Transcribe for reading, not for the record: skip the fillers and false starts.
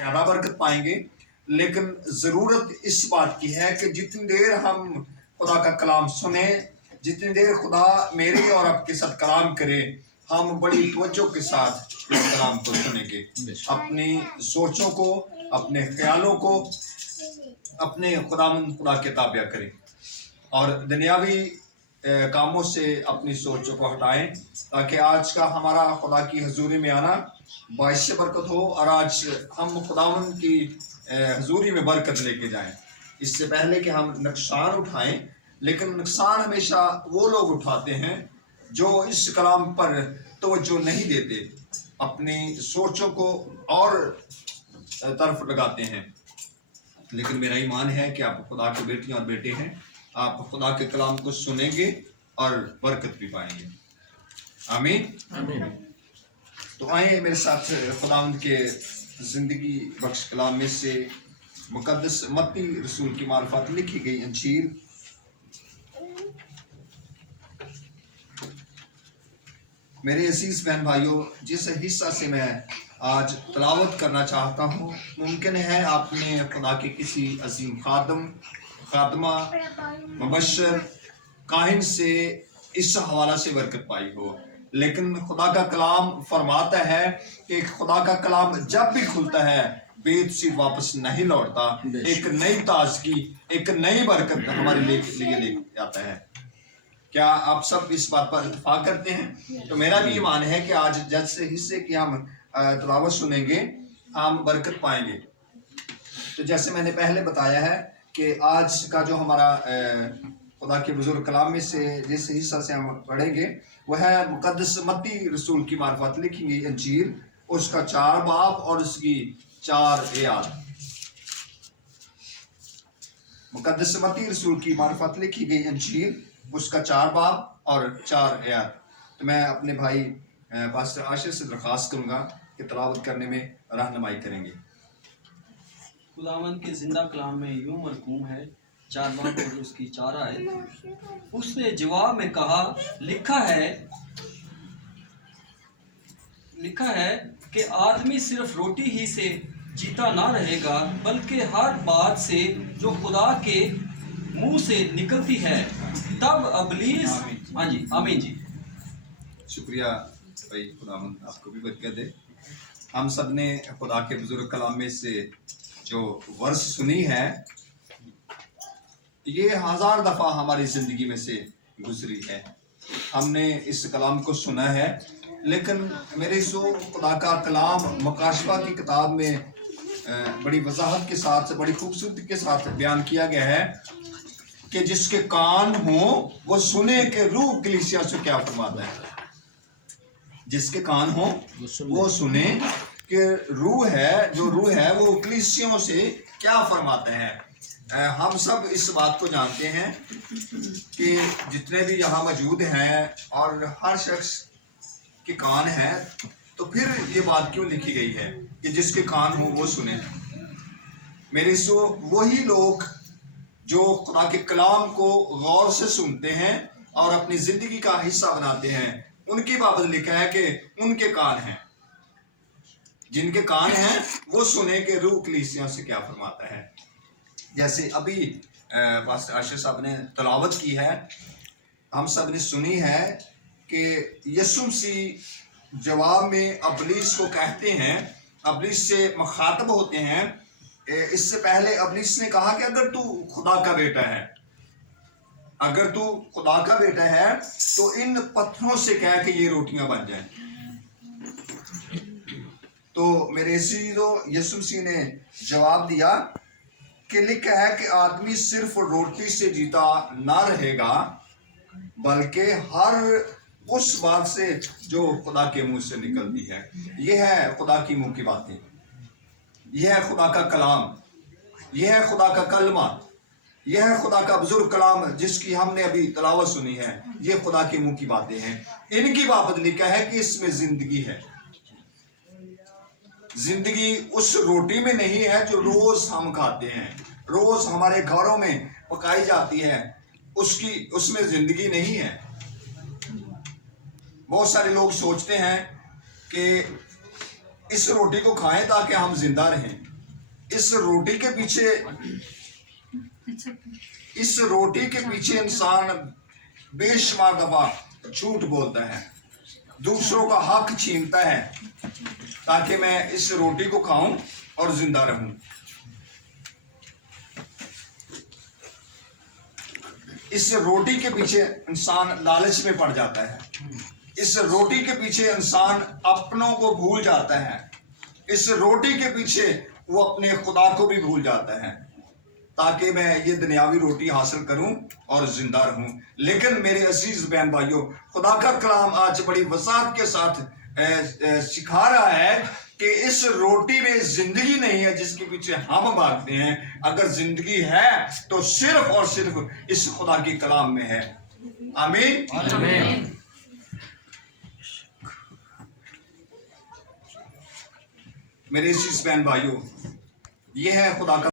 ज़्यादा बरकत पाएंगे। लेकिन ज़रूरत इस बात की है कि जितनी देर हम खुदा का कलाम सुने, जितनी देर खुदा मेरे और आपके साथ कलाम करे, हम बड़ी तवज्जो के साथ इस कलाम को सुनेंगे। अपनी सोचों को, अपने ख्यालों को अपने खुदा के ताबिया करें और दुनियावी कामों से अपनी सोचों को हटाएं, ताकि आज का हमारा खुदा की हजूरी में आना बाइस बरकत हो और आज हम खुदावन की हजूरी में बरकत लेके जाएं। इससे पहले कि हम नुकसान उठाएं, लेकिन नुकसान हमेशा वो लोग उठाते हैं जो इस कलाम पर तवज्जो नहीं देते, अपनी सोचों को और तरफ लगाते हैं। लेकिन मेरा ईमान है कि आप खुदा के बेटियां और बेटे हैं, आप खुदा के कलाम को सुनेंगे और बरकत भी पाएंगे। आमीन आमीन। तो आइए मेरे साथ खुदावंद के ज़िंदगी बख्श कलाम में से मुकद्दस मत्ती रसूल की मार्फत लिखी गई अंजील मेरे अजीज बहन भाइयों, जिस हिस्सा से मैं आज तलावत करना चाहता हूँ, मुमकिन है आपने खुदा के किसी अजीम खादमा मुबश्शिर काहिन से इस हवाला से बरकत पाई हो। लेकिन खुदा का कलाम फरमाता है कि खुदा का कलाम जब भी खुलता है बेनसीब वापस नहीं लौटता, एक नई ताजगी, एक नई बरकत हमारे लिए ले आता है। क्या आप सब इस बात पर इत्तेफाक करते हैं? तो मेरा भी ईमान है कि आज जैसे हिस्से की हम तिलावत सुनेंगे, हम बरकत पाएंगे। तो जैसे मैंने पहले बताया है कि आज का जो हमारा खुदा के बुजुर्ग कलाम में से जिस हिस्सा से हम पढ़ेंगे वह है मुकद्दस मत्ती रसूल की मार्फत लिखी गई अंजील, उसका 4 बाब और उसकी 4 आयत। मुकद्दस मत्ती रसूल की मार्फत लिखी गई अंजील, उसका 4 बाब और 4 आयत। तो मैं अपने भाई पास्टर आशिर से दरख्वास्त करूँगा कि तलावत करने में रहनुमाई करेंगे। खुदावंद के जिंदा कलाम में यूं मरकूम है, 4 बाब और उसकी 4 आयत। उसने जवाब में कहा, लिखा है कि आदमी सिर्फ रोटी ही से जीता ना रहेगा, बल्कि हर बात से जो खुदा के मुंह से निकलती है। तब अबलीस हाँ जी आमीन जी। शुक्रिया भाई, खुदावंद आपको भी बरकत दे। हम सब ने खुदा के बुजुर्ग कलाम में से जो वर्स सुनी है, ये 1000 दफ़ा हमारी ज़िंदगी में से गुजरी है। हमने इस कलाम को सुना है, लेकिन मेरे सो खुदा का कलाम मुकाशफा की किताब में बड़ी वजाहत के साथ, बड़ी खूबसूरती के साथ बयान किया गया है कि जिसके कान हो वो सुने कि रूह कलीसिया से क्या फरमाता है। जिसके कान हो वो सुने कि रूह है वो कलीसियों से क्या फरमाता है। हम सब इस बात को जानते हैं कि जितने भी यहाँ मौजूद हैं और हर शख्स के कान हैं, तो फिर ये बात क्यों लिखी गई है कि जिसके कान हो वो सुने। मेरे सो वही लोग जो खुदा के कलाम को गौर से सुनते हैं और अपनी ज़िंदगी का हिस्सा बनाते हैं, उनकी बाबत लिखा है कि उनके कान हैं। जिनके कान हैं वो सुने कि रूह कलीसिया से क्या फरमाता है। जैसे अभी पास्टर आशिर साहब ने तलावत की है, हम सब ने सुनी है कि यीशु मसीह जवाब में अबलीस को कहते हैं, अबलीस से मुखातब होते हैं। इससे पहले अबलीस ने कहा कि अगर तू खुदा का बेटा है, अगर तू खुदा का बेटा है तो इन पत्थरों से कह कि ये रोटियां बन जाएं। तो मेरे यीशु मसीह ने जवाब दिया कि लिखा है कि आदमी सिर्फ रोटी से जीता ना रहेगा, बल्कि हर उस बात से जो खुदा के मुंह से निकलती है। यह है खुदा की मुंह की बातें, यह है खुदा का कलाम, यह है खुदा का कलमा, यह है खुदा का बुजुर्ग कलाम जिसकी हमने अभी तलावत सुनी है। ये खुदा के मुंह की बातें हैं। इनकी बाबत लिखा है कि इसमें जिंदगी है। जिंदगी उस रोटी में नहीं है जो रोज हम खाते हैं, रोज हमारे घरों में पकाई जाती है, उसमें जिंदगी नहीं है। बहुत सारे लोग सोचते हैं कि इस रोटी को खाएं ताकि हम जिंदा रहें, इस रोटी के पीछे इंसान बेशुमार दफा झूठ बोलता है, दूसरों का हक छीनता है ताकि मैं इस रोटी को खाऊं और जिंदा रहूं। इस रोटी के पीछे इंसान लालच में पड़ जाता है, इस रोटी के पीछे इंसान अपनों को भूल जाता है, इस रोटी के पीछे वो अपने खुदा को भी भूल जाता है ताकि मैं ये दुनियावी रोटी हासिल करूं और जिंदा रहूं। लेकिन मेरे अजीज बहन भाइयों, खुदा का कलाम आज बड़ी वसात के साथ सिखा रहा है कि इस रोटी में जिंदगी नहीं है जिसके पीछे हम भागते हैं। अगर जिंदगी है तो सिर्फ और सिर्फ इस खुदा की कलाम में है। आमीन, आमीन। मेरे अजीज बहन भाइयों, ये है खुदा का